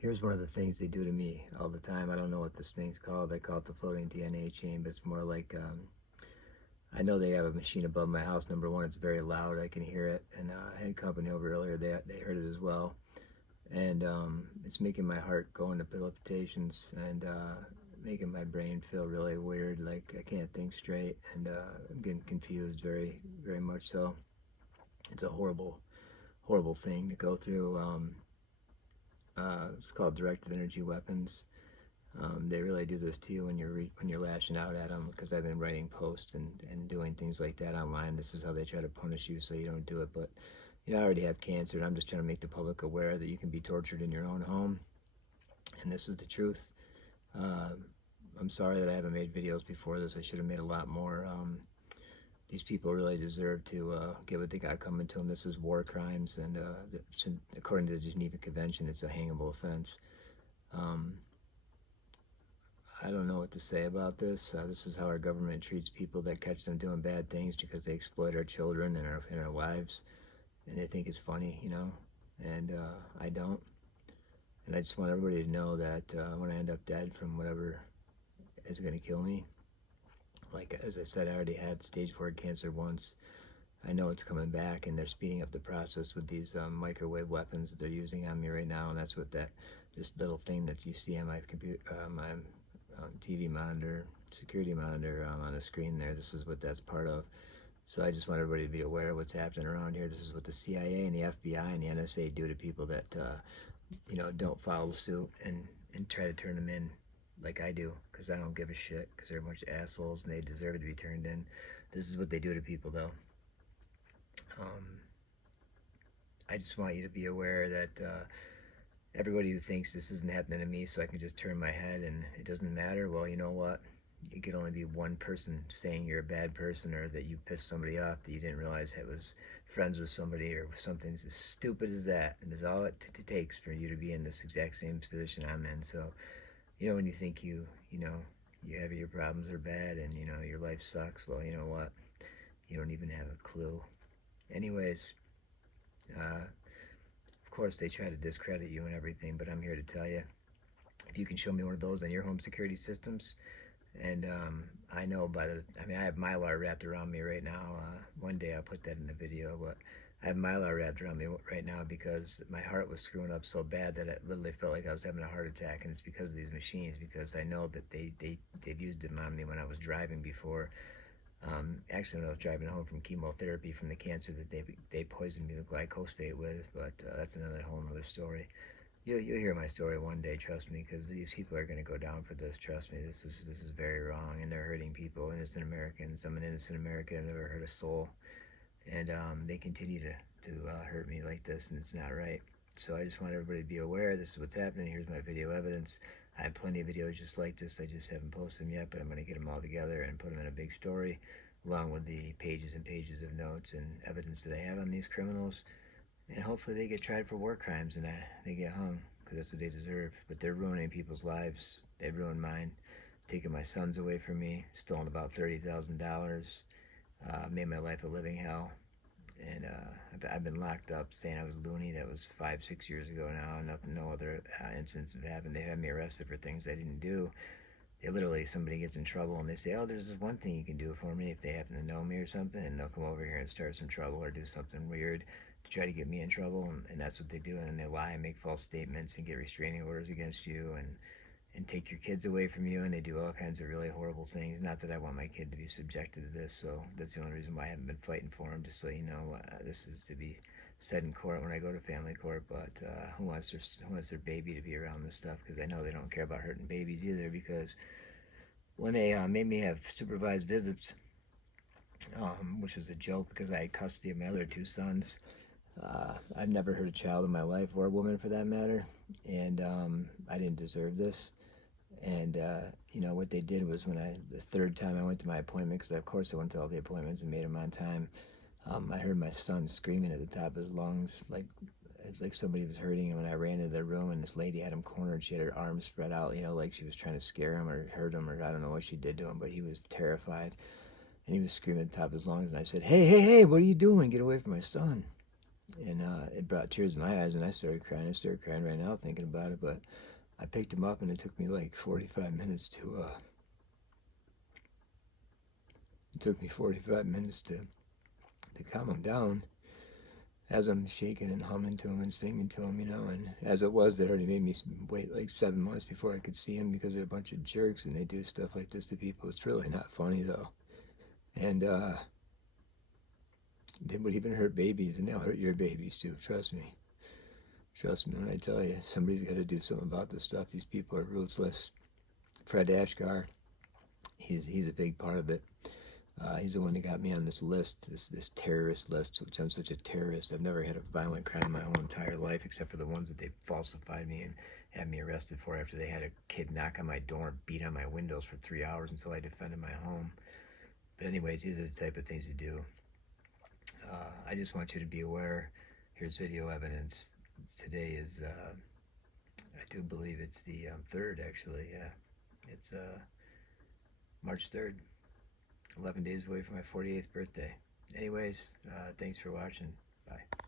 Here's one of the things they do to me all the time. I don't know what this thing's called. They call it the floating DNA chain, but it's more like I know they have a machine above my house. Number one, it's very loud. I can hear it. And I had company over earlier. They heard it as well. And it's making my heart go into palpitations and making my brain feel really weird. Like I can't think straight, and I'm getting confused very, very much so. It's a horrible, horrible thing to go through. It's called directed energy weapons. They really do this to you when when you're lashing out at them. Because I've been writing posts and doing things like that online. This is how they try to punish you so you don't do it. But I already have cancer, and I'm just trying to make the public aware that you can be tortured in your own home. And this is the truth. Uh, I'm sorry that I haven't made videos before this. I should have made a lot more. These people really deserve to get what they got coming to them. This is war crimes, and according to the Geneva Convention, it's a hangable offense. Um, I don't know what to say about this. This is how our government treats people that catch them doing bad things because they exploit our children and our wives, and they think it's funny, and I don't. And I just want everybody to know that when I end up dead from whatever is going to kill me, like as I said, I already had stage 4 cancer once. I know it's coming back, and they're speeding up the process with these microwave weapons that they're using on me right now, and that's what this little thing that you see on my computer, my TV monitor, security monitor on the screen there. This is what that's part of. So I just want everybody to be aware of what's happening around here. This is what the CIA and the FBI and the NSA do to people that don't follow suit and try to turn them in like I do, because I don't give a shit, because they're a bunch of assholes and they deserve to be turned in. This is what they do to people, though. Um, I just want you to be aware that everybody who thinks this isn't happening to me, so I can just turn my head and it doesn't matter, well, you know what? You could only be one person saying you're a bad person, or that you pissed somebody off that you didn't realize it was friends with somebody, or something as stupid as that. And that's all it takes for you to be in this exact same position I'm in. So, when you think you have your problems are bad and your life sucks, well, you know what? You don't even have a clue. Anyways, of course they try to discredit you and everything, but I'm here to tell you, if you can show me one of those on your home security systems, and I know I have Mylar wrapped around me right now. One day I'll put that in the video, but I have Mylar wrapped around me right now because my heart was screwing up so bad that it literally felt like I was having a heart attack, and it's because of these machines, because I know that they've used them on me when I was driving before. Actually, when I was driving home from chemotherapy from the cancer that they poisoned me with glyphosate with, but that's another whole other story. You'll hear my story one day, trust me, because these people are going to go down for this. Trust me, this is very wrong, and they're hurting people, innocent Americans. I'm an innocent American. I've never hurt a soul, and they continue to hurt me like this, and it's not right. So I just want everybody to be aware. This is what's happening. Here's my video evidence. I have plenty of videos just like this. I just haven't posted them yet, but I'm going to get them all together and put them in a big story, along with the pages and pages of notes and evidence that I have on these criminals. And hopefully they get tried for war crimes and they get hung, because that's what they deserve. But they're ruining people's lives. They've ruined mine, taking my sons away from me, stolen about $30,000, made my life a living hell. And I've been locked up saying I was loony. That was 5, 6 years ago now. Nothing, no other incidents have happened. They had me arrested for things I didn't do. They literally, somebody gets in trouble and they say, oh, there's this one thing you can do for me, if they happen to know me or something, and they'll come over here and start some trouble or do something weird to try to get me in trouble, and that's what they do. And they lie and make false statements and get restraining orders against you, and take your kids away from you, and they do all kinds of really horrible things. Not that I want my kid to be subjected to this, so that's the only reason why I haven't been fighting for him, just so you know. This is to be said in court when I go to family court, but who wants their baby to be around this stuff? Because I know they don't care about hurting babies either, because when they made me have supervised visits, which was a joke because I had custody of my other two sons. I've never hurt a child in my life, or a woman for that matter, and I didn't deserve this. And what they did was, the third time I went to my appointment, because of course I went to all the appointments and made them on time, I heard my son screaming at the top of his lungs, like it's like somebody was hurting him. And I ran into the room, and this lady had him cornered. She had her arms spread out, like she was trying to scare him or hurt him, or I don't know what she did to him, but he was terrified, and he was screaming at the top of his lungs. And I said, hey, hey, hey, what are you doing? Get away from my son. and it brought tears to my eyes, and I started crying. I started crying right now thinking about it, but I picked him up, and it took me like 45 minutes to, it took me 45 minutes to calm him down as I'm shaking and humming to him and singing to him, you know. And as it was, they already made me wait like 7 months before I could see him because they're a bunch of jerks and they do stuff like this to people. It's really not funny though. And they would even hurt babies, and they'll hurt your babies too. Trust me. Trust me when I tell you, somebody's got to do something about this stuff. These people are ruthless. Fred Ashgar, he's a big part of it. He's the one that got me on this list, this terrorist list, which I'm such a terrorist. I've never had a violent crime in my whole entire life, except for the ones that they falsified me and had me arrested for after they had a kid knock on my door and beat on my windows for 3 hours until I defended my home. But anyways, these are the type of things to do. I just want you to be aware. Here's video evidence. Today is, I do believe it's the 3rd, actually. Yeah, it's March 3rd. 11 days away from my 48th birthday. Anyways, thanks for watching. Bye.